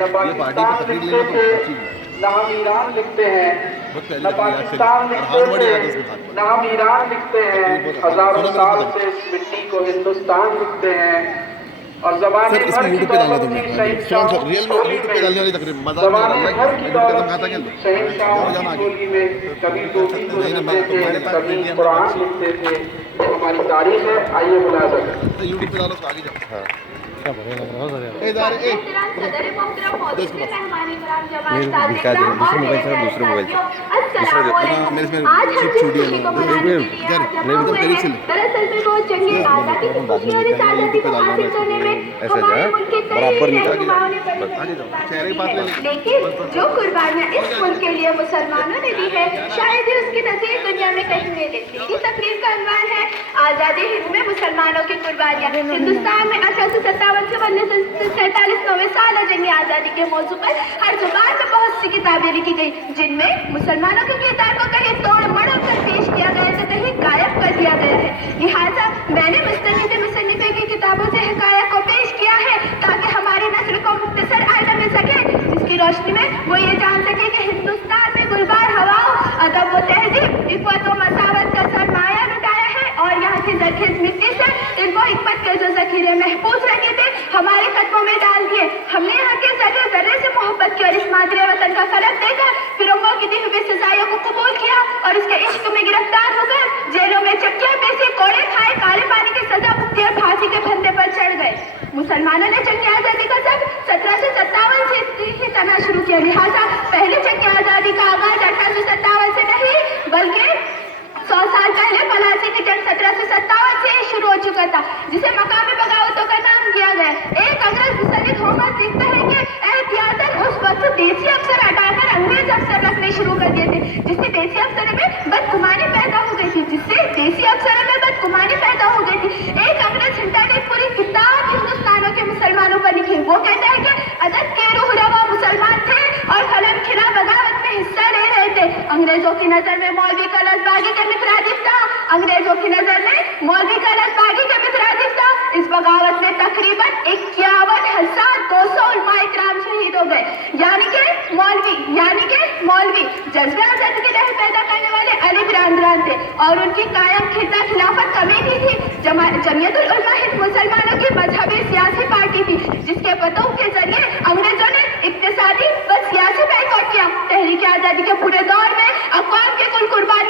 نہ پاکستان لکھتے تھے نہ ہم ایران لکھتے ہیں، نہ پاکستان لکھتے تھے نہ ہم ایران لکھتے ہیں، ہزاروں سال سے اس مٹی کو ہندوستان لکھتے ہیں، اور زمانے بھر کی دولت تھی شہنشاہوں کی جھولی میں، زمانے بھر کی دولت تھی شہنشاہوں کی جھولی میں، کبھی ٹوپی کو لکھتے تھے کبھی قرآن لکھتے تھے۔ یہ ہماری تاریخ ہے، آئیے ملاحظہ کریں۔ یوٹیوب پہ ڈالو اس کو آگے جاؤ۔ کیا بڑھیا لگ رہا ہے صدر محترم موجود ہیں، مہمان کرام جماعت اساتذہ اور میرے پیارے ساتھیوں، السلام علیکم۔ آج ہم جس خوشی کو منانے کے لیے یہاں جمع ہوئے ہیں، دراصل میں وہ جنگ آزادی کی خوشی اور اس آزادی کو حاصل کرنے میں ہمارے ملک کے کئی رہنماؤں نے بڑی قربانی دی ہے، لیکن جو قربانیاں اس ملک کے لیے مسلمانوں نے دی ہے شاید ہی اس کی نظیر دنیا میں کہیں نہیں دیکھی۔ اس تقریب کا عنوان ہے آزادی ہند میں مسلمانوں کی قربانیاں۔ ہندوستان میں 1857 سے 1947 نویں سال جنگ آزادی کے موضوع پر ہر زبان میں بہت سی کتابیں لکھی گئی، جن میں مسلمانوں کے کردار کو کہیں توڑ مڑ کر پیش کیا گیا تو کہیں غائب کر دیا گیا ہے۔ لہٰذا میں نے مصنفین کی کتابوں سے حقائق کو پیش کیا ہے تاکہ ہماری نسل کو مختصر آئینہ مل سکے، جس کی روشنی میں وہ یہ جان سکے کہ ہندوستان میں گلبار ہواؤں، ادب و تہذیب، عفت و مساوات کا سرمایہ لٹایا ہے، اور یہاں کی زرخیز مٹی سے ان کو حکمت کے جو ذخیرے محفوظ رکھے تھے ہمارے قدموں میں ڈال دیے۔ ہم نے یہاں کے ذرے ذرے سے محبت کی اور اس مادر وطن کا فرق دے کر فرنگوں کی دی ہوئی سزائیوں کو قبول کیا اور اس کے عشق میں گرفتار ہو کر جیلوں میں چکیاں پیسے، کوڑے کھائے، کالے پانی کی سزا بھگتی اور پھانسی کے پھندے پر چڑھ گئے۔ مسلمانوں نے جنگ آزادی کا سب 1757 سے ہی تنا شروع کیا، لہٰذا پہلی جنگ آزادی کا آغاز 1857 سے نہیں بلکہ 100 سال پہلے پلاسی کی جنگ 1757 سے ہی شروع ہو چکا تھا، جسے مقامی بغاوتوں کا نام دیا گیا۔ ایک انگریز مسلط ہومر لکھتا ہے کہ احتیاطاً اس وقت دیسی افسر ہٹا کر انگریز افسر رکھنے شروع کر دیے تھے، جس سے دیسی افسروں میں بدگمانی پیدا ہو گئی تھی ایک انگریز ہنٹر نے پوری کتاب ہندوستانوں کے مسلمانوں پر لکھی۔ وہ کہتا ہے کہ ادب کے روح روا مسلمان تھے اور قلم کھلا بغاوت میں حصہ لے رہے تھے۔ انگریزوں کی نظر میں مولوی کلش باغی کا مترادف تھا اس بغاوت میں تقریباً 51,200 علماء کرام شہید ہو گئے، یعنی کہ مولوی جذبہ آزادی کی لہر پیدا کرنے والے علی براندران تھے، اور ان کی قائم کردہ خلافت کمیٹی تھی جمعیت العلماء ہند مسلمانوں کی مذہبی سیاسی پارٹی تھی، جس کے فتوح کے ذریعے انگریزوں نے اقتصادی و سیاسی بائیکاٹ کیا۔ تحریک آزادی کے پورے دور میں اقوام کے کل قربانیوں